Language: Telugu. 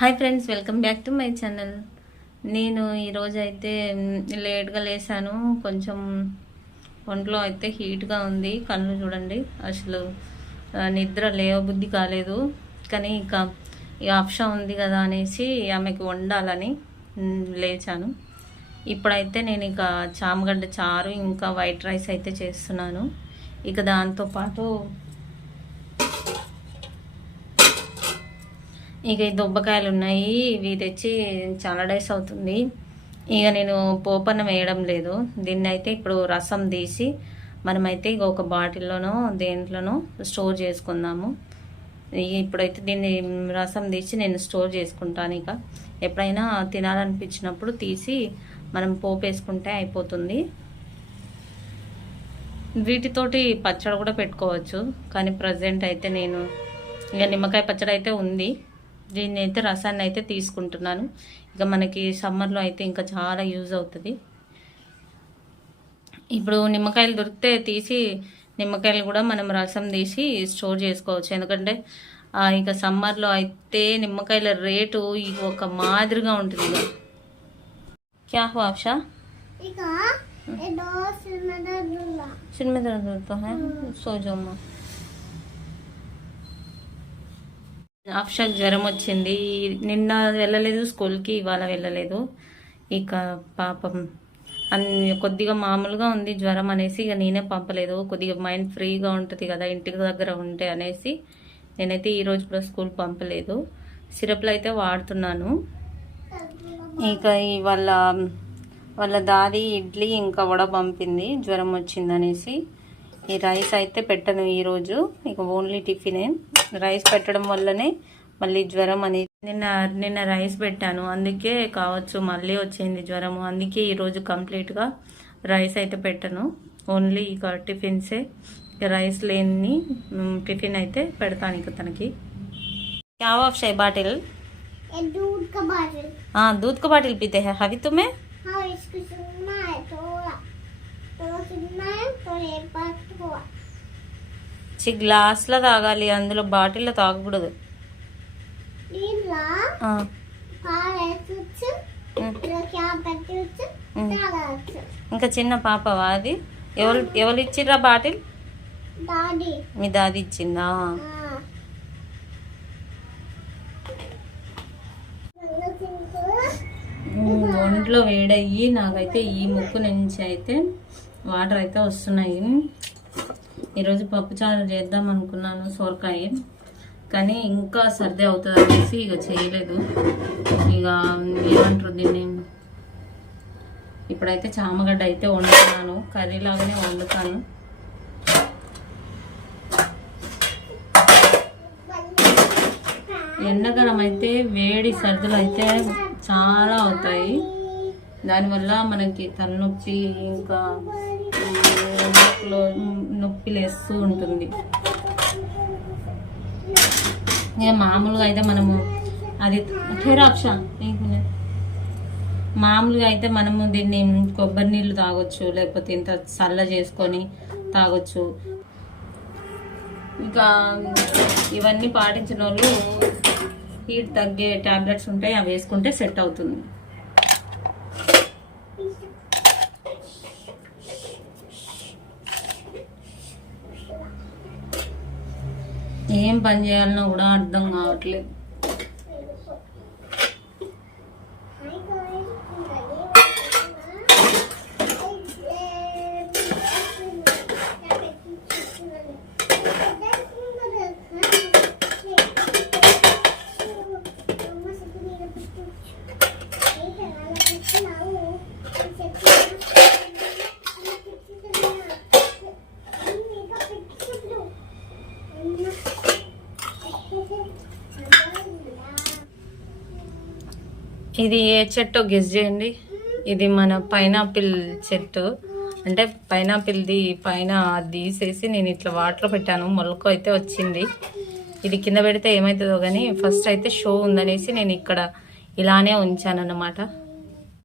Hi friends welcome back to my channel. నేను ఈరోజు అయితే లేట్గా లేసాను. కొంచెం ఒంట్లో అయితే హీట్గా ఉంది. కళ్ళు చూడండి అసలు నిద్ర లేవబుద్ధి కాలేదు. కానీ ఇక ఈ ఆప్షన్ ఉంది కదా అనేసి ఆమెకి వండాలని లేచాను. ఇప్పుడైతే నేను ఇక చామగడ్డ చారు ఇంకా వైట్ రైస్ అయితే చేస్తున్నాను. ఇక దాంతోపాటు ఇక ఈ దుబ్బకాయలు ఉన్నాయి ఇవి తెచ్చి చాలా డేస్ అవుతుంది. ఇక నేను పోపన్న వేయడం లేదు. దీన్ని అయితే ఇప్పుడు రసం తీసి మనమైతే ఇక ఒక బాటిల్లోనో దేంట్లోనో స్టోర్ చేసుకుందాము. ఇక ఇప్పుడైతే దీన్ని రసం తీసి నేను స్టోర్ చేసుకుంటాను ఇక. ఎప్పుడైనా తినాలనిపించినప్పుడు తీసి మనం పోపు వేసుకుంటే అయిపోతుంది. వీటితోటి పచ్చడి కూడా పెట్టుకోవచ్చు కానీ ప్రజెంట్ అయితే నేను ఇక నిమ్మకాయ పచ్చడి అయితే ఉంది. దీన్ని అయితే రసాన్ని అయితే తీసుకుంటున్నాను. ఇక మనకి సమ్మర్లో అయితే ఇంకా చాలా యూజ్ అవుతుంది. ఇప్పుడు నిమ్మకాయలు దొరికితే తీసి నిమ్మకాయలు కూడా మనం రసం తీసి స్టోర్ చేసుకోవచ్చు. ఎందుకంటే ఇక సమ్మర్లో అయితే నిమ్మకాయల రేటు ఇక ఒక మాదిరిగా ఉంటుంది. క్యా హాషా సినిమా సో జమ్మా ఆఫ్షాక్ జ్వరం వచ్చింది. నిన్న వెళ్ళలేదు స్కూల్కి ఇవాళ వెళ్ళలేదు. ఇక పాపం అన్ని కొద్దిగా మామూలుగా ఉంది జ్వరం అనేసి ఇక నేనే పంపలేదు. కొద్దిగా మైండ్ ఫ్రీగా ఉంటుంది కదా ఇంటికి దగ్గర ఉంటే అనేసి నేనైతే ఈరోజు కూడా స్కూల్ పంపలేదు. సిరప్లు అయితే వాడుతున్నాను. ఇక వాళ్ళ వాళ్ళ దారి ఇడ్లీ ఇంకా వడ పంపింది జ్వరం వచ్చిందనేసి. ఈ రైస్ అయితే పెట్టను ఈరోజు ఇక ఓన్లీ టిఫినే రైస్ పెట్టడం వల్లనే మళ్ళీ జ్వరం అనేది నిన్న నిన్న రైస్ పెట్టాను అందుకే కావచ్చు మళ్ళీ వచ్చింది జ్వరము అందుకే ఈరోజు కంప్లీట్గా రైస్ అయితే పెట్టను ఓన్లీ ఇక టిఫిన్సే ఇక రైస్ లేని మ్, టిఫిన్ అయితే పెడతాను ఇక తనకి क्या हुआ अक्षय बाटिल ये दूध का बाटल हाँ दूध का बाटिल पीते हैं अभी तुम्हें చి గ్లాస్లో తాగాలి అందులో బాటిల్లో తాగకూడదు. ఇంకా చిన్న పాపవా అది? ఎవరు ఎవరు ఇచ్చిర్రా బాటిల్? మీ దాది ఇచ్చిందా? దాంట్లో వేడయ్యి నాకైతే ఈ ముక్కు నుంచి అయితే వాటర్ అయితే వస్తున్నాయి. ఈరోజు పప్పుచారు చేద్దాం అనుకున్నాను సోరకాయ. కానీ ఇంకా సర్ది అవుతుంది అనేసి ఇక చేయలేదు. ఇక ఏమంటారు దీన్ని? ఇప్పుడైతే చామగడ్డ అయితే వండుతున్నాను. కర్రీ లాగానే వండుతాను. ఎండాకాలం అయితే వేడి సర్దులు అయితే చాలా అవుతాయి. దానివల్ల మనకి తలనొప్పి ఇంకా ముక్కులో నొప్పి లేస్తూ ఉంటుంది. ఇక మామూలుగా అయితే మనము అది రాక్ష మామూలుగా అయితే మనము దీన్ని కొబ్బరి నీళ్ళు తాగొచ్చు లేకపోతే ఇంత చల్ల చేసుకొని తాగొచ్చు. ఇంకా ఇవన్నీ పాటించిన వాళ్ళు హీట్ తగ్గే టాబ్లెట్స్ ఉంటాయి అవి వేసుకుంటే సెట్ అవుతుంది. ఏం పని చేయాలన్నా కూడా అర్థం కావట్లేదు. ఇది ఏ చెట్టు గెస్ చేయండి. ఇది మన పైనాపిల్ చెట్టు. అంటే పైనాపిల్ది పైన అది తీసేసి నేను ఇట్లా వాటర్ పెట్టాను. మొలక అయితే వచ్చింది. ఇది కింద పెడితే ఏమవుతుందో కానీ ఫస్ట్ అయితే షో ఉందనేసి నేను ఇక్కడ ఇలానే ఉంచాను అన్నమాట